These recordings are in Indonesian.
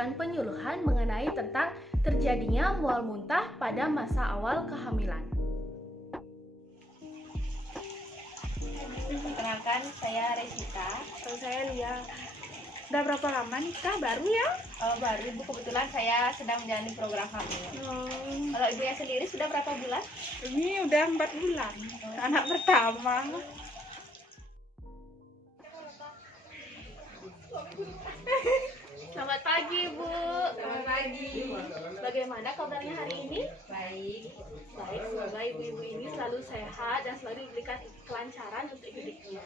melakukan penyuluhan mengenai tentang terjadinya mual muntah pada masa awal kehamilan. Perkenalkan, saya Resita. Kalau saya Lia. Udah berapa lama nikah? Baru ya? Baru Ibu, kebetulan saya sedang menjalani program hamil. Kalau Ibunya sendiri sudah berapa bulan? Ini udah 4 bulan. Anak pertama. Selamat pagi, Bu. Selamat pagi. Bagaimana kabarnya hari ini? Baik. Baik, semoga ibu-ibu ini selalu sehat dan selalu diberikan kelancaran untuk hidupnya.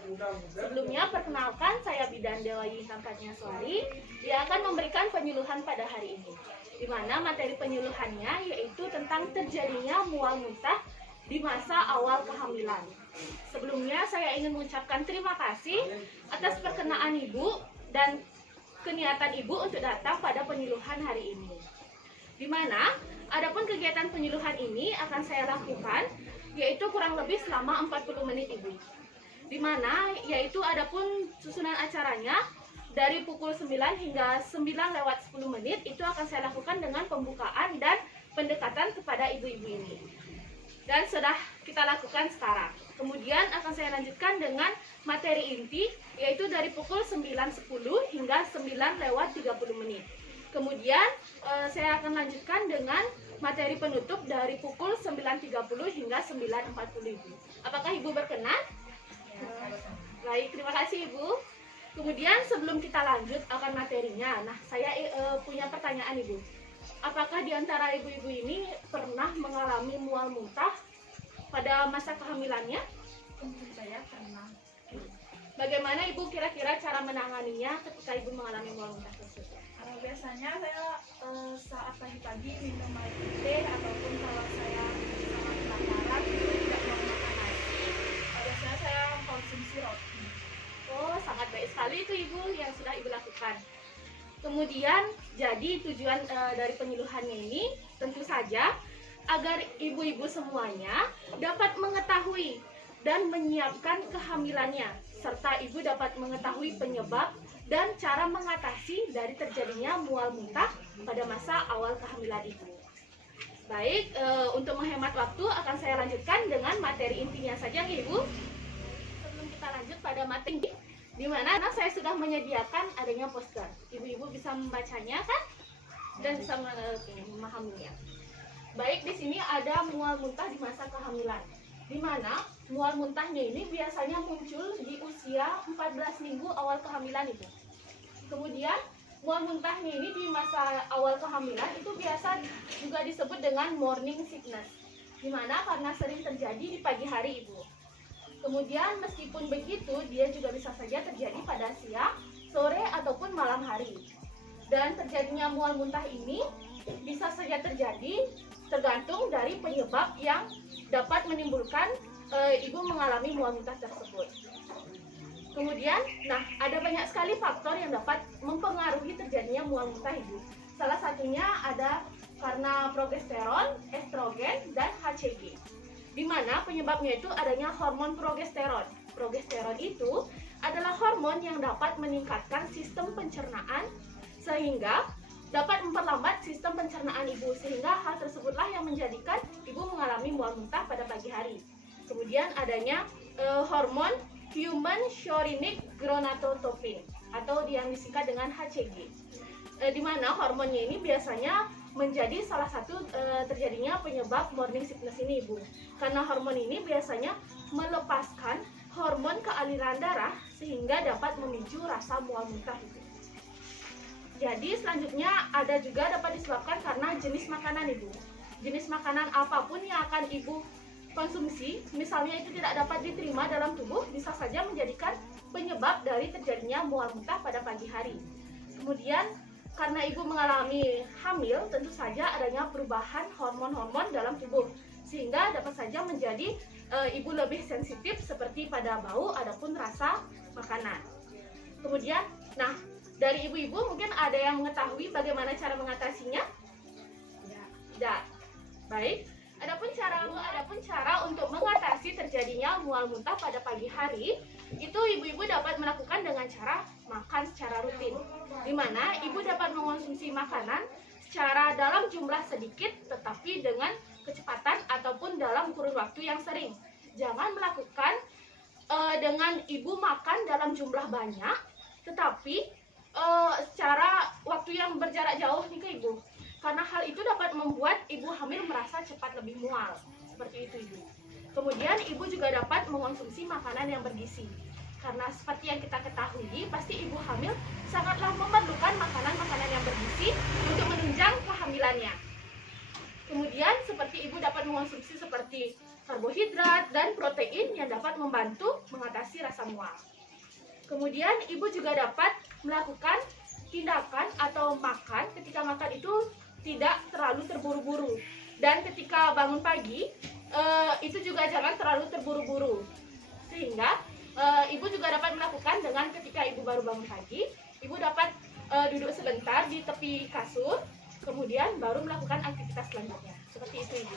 Sebelumnya, perkenalkan saya Bidan Dewa Yintan Pratnyaswari yang akan memberikan penyuluhan pada hari ini. Di mana materi penyuluhannya yaitu tentang terjadinya mual muntah di masa awal kehamilan. Sebelumnya, saya ingin mengucapkan terima kasih atas perkenaan Ibu dan keniatan Ibu untuk datang pada penyuluhan hari ini. Di mana adapun kegiatan penyuluhan ini akan saya lakukan yaitu kurang lebih selama 40 menit Ibu. Di mana yaitu adapun susunan acaranya dari pukul 9 hingga 9:10 itu akan saya lakukan dengan pembukaan dan pendekatan kepada ibu-ibu ini. Dan sudah kita lakukan sekarang. Kemudian akan saya lanjutkan dengan materi inti yaitu dari pukul 9:10 hingga 9:30. Kemudian saya akan lanjutkan dengan materi penutup dari pukul 9:30 hingga 9:40. Apakah Ibu berkenan? Baik, terima kasih Ibu. Kemudian sebelum kita lanjut akan materinya, saya punya pertanyaan Ibu. Apakah di antara ibu-ibu ini pernah mengalami mual muntah pada masa kehamilannya? Saya pernah. Bagaimana Ibu kira-kira cara menanganinya ketika Ibu mengalami mual muntah tersebut? Biasanya saya saat pagi-pagi minum air putih ataupun kalau saya sangat kelaparan tidak mau makan nasi. Biasanya saya konsumsi roti. Oh, sangat baik sekali itu Ibu yang sudah Ibu lakukan. Kemudian, jadi tujuan dari penyuluhannya ini tentu saja agar ibu-ibu semuanya dapat mengetahui dan menyiapkan kehamilannya, serta ibu dapat mengetahui penyebab dan cara mengatasi dari terjadinya mual muntah pada masa awal kehamilan ibu. Baik, untuk menghemat waktu akan saya lanjutkan dengan materi intinya saja Ibu. Sebelum kita lanjut pada materi, di mana saya sudah menyediakan adanya poster. Ibu-ibu bisa membacanya kan? Dan bisa memahaminya. Baik, di sini ada mual muntah di masa kehamilan. Di mana mual muntahnya ini biasanya muncul di usia 14 minggu awal kehamilan itu. Kemudian mual muntahnya ini di masa awal kehamilan itu biasa juga disebut dengan morning sickness. Di mana karena sering terjadi di pagi hari Ibu. Kemudian meskipun begitu, dia juga bisa saja terjadi pada siang, sore, ataupun malam hari. Dan terjadinya mual muntah ini bisa saja terjadi tergantung dari penyebab yang dapat menimbulkan ibu mengalami mual muntah tersebut. Kemudian, ada banyak sekali faktor yang dapat mempengaruhi terjadinya mual muntah ibu. Salah satunya ada karena progesteron, estrogen, dan HCG. Di mana penyebabnya itu adanya hormon progesteron. Progesteron itu adalah hormon yang dapat meningkatkan sistem pencernaan sehingga dapat memperlambat sistem pencernaan ibu, sehingga hal tersebutlah yang menjadikan ibu mengalami mual muntah pada pagi hari. Kemudian adanya hormon human chorionic gonadotropin atau yang disingkat dengan HCG. Di mana hormonnya ini biasanya menjadi salah satu terjadinya penyebab morning sickness ini ibu. Karena hormon ini biasanya melepaskan hormon kealiran darah sehingga dapat memicu rasa mual muntah ibu. Jadi selanjutnya ada juga dapat disebabkan karena jenis makanan ibu. Jenis makanan apapun yang akan ibu konsumsi, misalnya itu tidak dapat diterima dalam tubuh, bisa saja menjadikan penyebab dari terjadinya mual muntah pada pagi hari. Kemudian karena ibu mengalami hamil, tentu saja adanya perubahan hormon-hormon dalam tubuh, sehingga dapat saja menjadi ibu lebih sensitif seperti pada bau adapun rasa makanan. Kemudian, dari ibu-ibu mungkin ada yang mengetahui bagaimana cara mengatasinya? Tidak. Baik, Adapun cara untuk mengatasi terjadinya mual muntah pada pagi hari, itu ibu-ibu dapat melakukan dengan cara makan secara rutin, di mana ibu dapat mengonsumsi makanan secara dalam jumlah sedikit tetapi dengan kecepatan ataupun dalam kurun waktu yang sering. Jangan melakukan dengan ibu makan dalam jumlah banyak, tetapi secara waktu yang berjarak jauh nih ke ibu. Karena hal itu dapat membuat ibu hamil merasa cepat lebih mual. Seperti itu ibu. Kemudian ibu juga dapat mengonsumsi makanan yang bergizi. Karena seperti yang kita ketahui, pasti ibu hamil sangatlah memerlukan makanan-makanan yang bergizi untuk menunjang kehamilannya. Kemudian seperti ibu dapat mengonsumsi seperti karbohidrat dan protein yang dapat membantu mengatasi rasa mual. Kemudian ibu juga dapat melakukan tindakan atau makan ketika makan itu tidak terlalu terburu-buru, dan ketika bangun pagi itu juga jangan terlalu terburu-buru, sehingga ibu juga dapat melakukan dengan ketika ibu baru bangun pagi, ibu dapat duduk sebentar di tepi kasur, kemudian baru melakukan aktivitas selanjutnya. Seperti itu ibu.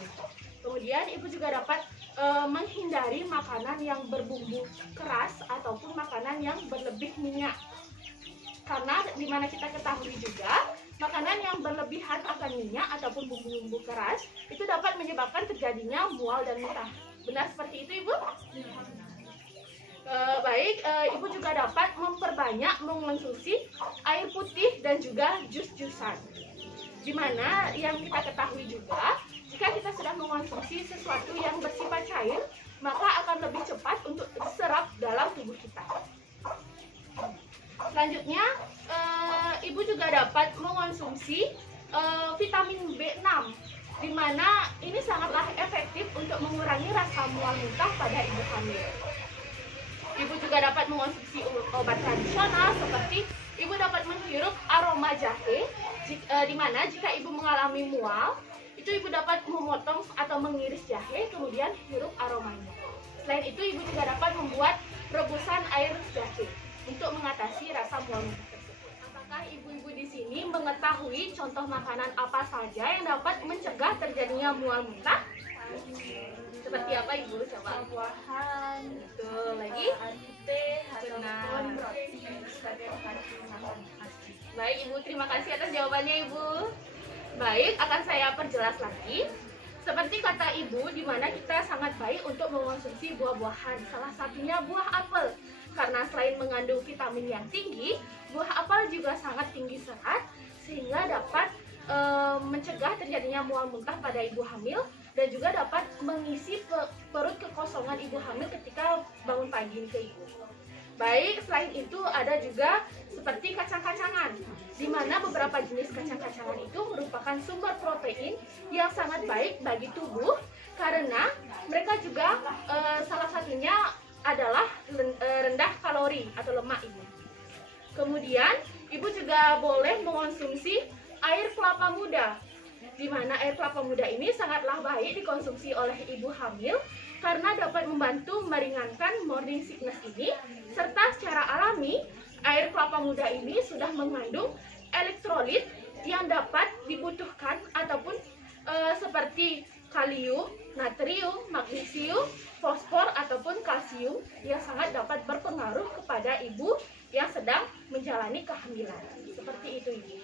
Kemudian ibu juga dapat menghindari makanan yang berbumbu keras ataupun makanan yang berlebih minyak. Karena dimana kita ketahui juga, makanan yang berlebihan akan minyak ataupun bumbu-bumbu keras itu dapat menyebabkan terjadinya mual dan muntah. Benar seperti itu ibu? Baik, ibu juga dapat memperbanyak mengonsumsi air putih dan juga jus-jusan. Dimana yang kita ketahui juga, jika kita sudah mengonsumsi sesuatu yang bersifat cair, maka akan lebih cepat untuk diserap dalam tubuh kita. Selanjutnya, ibu juga dapat mengonsumsi vitamin B6, di mana ini sangatlah efektif untuk mengurangi rasa mual muntah pada ibu hamil. Ibu juga dapat mengonsumsi obat tradisional seperti ibu dapat menghirup aroma jahe, di mana jika ibu mengalami mual, itu ibu dapat memotong atau mengiris jahe, kemudian hirup aromanya. Selain itu, ibu juga dapat membuat rebusan air jahe untuk mengatasi rasa mual muntah tersebut. Apakah ibu-ibu di sini mengetahui contoh makanan apa saja yang dapat mencegah terjadinya mual muntah? Seperti apa ibu? Coba. Buah-buahan, Betul. Lagi? teh, Benar. ataupun roti sebagai makanan. Baik ibu, terima kasih atas jawabannya ibu. Baik, akan saya perjelas lagi. Seperti kata ibu, di mana kita sangat baik untuk mengonsumsi buah-buahan. Salah satunya buah apel. Karena selain mengandung vitamin yang tinggi, buah apel juga sangat tinggi serat, sehingga dapat mencegah terjadinya mual muntah pada ibu hamil, dan juga dapat mengisi perut kekosongan ibu hamil ketika bangun pagi ke ibu. Baik, selain itu ada juga seperti kacang-kacangan, di mana beberapa jenis kacang-kacangan itu merupakan sumber protein yang sangat baik bagi tubuh, karena mereka juga salah satunya adalah rendah kalori atau lemak ibu. Kemudian ibu juga boleh mengonsumsi air kelapa muda, di mana air kelapa muda ini sangatlah baik dikonsumsi oleh ibu hamil karena dapat membantu meringankan morning sickness ini, serta secara alami air kelapa muda ini sudah mengandung elektrolit yang dapat dibutuhkan ataupun seperti kalium, natrium, magnesium, fosfor ataupun kalsium yang sangat dapat berpengaruh kepada ibu yang sedang menjalani kehamilan. Seperti itu ibu.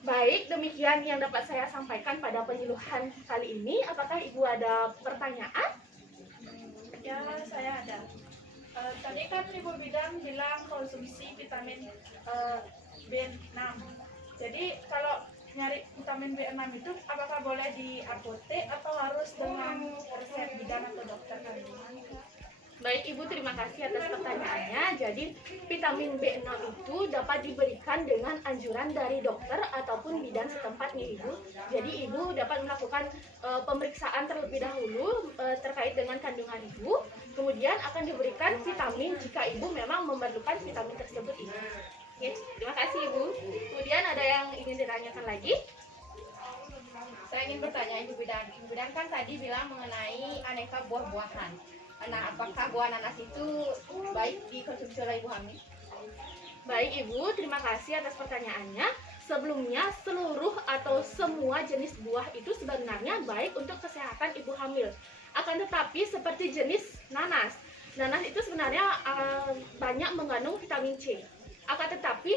Baik, demikian yang dapat saya sampaikan pada penyuluhan kali ini. Apakah ibu ada pertanyaan? Ya, saya ada. Tadi kan ibu bilang konsumsi vitamin B6. Jadi kalau nyari vitamin B6 itu apakah boleh di apotek atau harus dengan resep bidan atau dokter kandungan? Baik ibu, terima kasih atas pertanyaannya. Jadi vitamin B6 itu dapat diberikan dengan anjuran dari dokter ataupun bidan setempat nih ibu. Jadi ibu dapat melakukan pemeriksaan terlebih dahulu terkait dengan kandungan ibu. Kemudian akan diberikan vitamin jika ibu memang memerlukan vitamin tersebut ibu. Oke, terima kasih ibu. Kemudian ada yang ingin ditanyakan lagi? Saya ingin bertanya Ibu Bidan. Ibu Bidan kan tadi bilang mengenai aneka buah-buahan. Nah, apakah buah nanas itu baik dikonsumsi oleh ibu hamil? Baik ibu, terima kasih atas pertanyaannya. sebelumnya seluruh atau semua jenis buah itu sebenarnya baik untuk kesehatan ibu hamil. Akan tetapi seperti jenis nanas. Nanas itu sebenarnya banyak mengandung vitamin C. Akan tetapi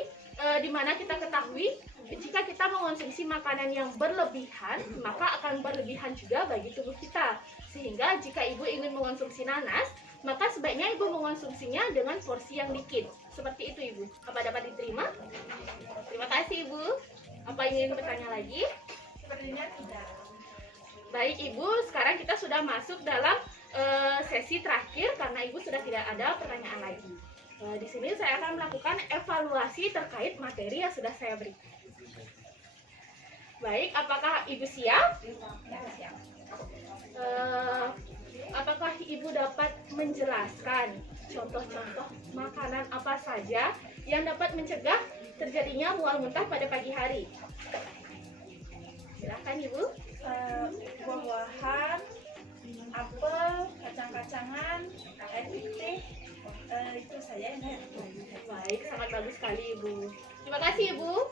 di mana kita ketahui jika kita mengonsumsi makanan yang berlebihan, maka akan berlebihan juga bagi tubuh kita. Sehingga jika ibu ingin mengonsumsi nanas, maka sebaiknya ibu mengonsumsinya dengan porsi yang dikit. Seperti itu ibu. Apa dapat diterima? Terima kasih ibu. Apa ingin bertanya lagi? Sepertinya tidak. Baik ibu, sekarang kita sudah masuk dalam sesi terakhir karena ibu sudah tidak ada pertanyaan lagi. Di sini saya akan melakukan evaluasi terkait materi yang sudah saya beri. Baik, apakah ibu siap? Ya, siap. Apakah ibu dapat menjelaskan contoh-contoh makanan apa saja yang dapat mencegah terjadinya mual muntah pada pagi hari? Silakan ibu. Buah-buahan, apel, kacang-kacangan, air putih, itu saja yang saya ketahui. Baik, sangat bagus sekali ibu. Terima kasih ibu.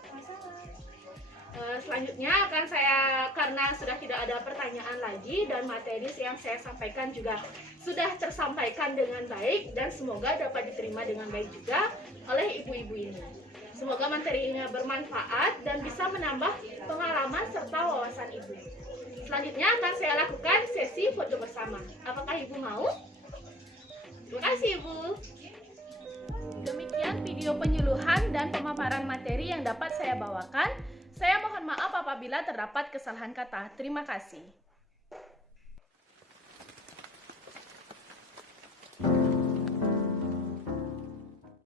Selanjutnya akan saya, karena sudah tidak ada pertanyaan lagi dan materi yang saya sampaikan juga sudah tersampaikan dengan baik dan semoga dapat diterima dengan baik juga oleh ibu-ibu ini. Semoga materinya bermanfaat dan bisa menambah pengalaman serta wawasan ibu. Selanjutnya akan saya lakukan sesi foto bersama. Apakah ibu mau? Terima kasih ibu. Demikian video penyuluhan dan pemaparan materi yang dapat saya bawakan. Saya mohon maaf apabila terdapat kesalahan kata. Terima kasih.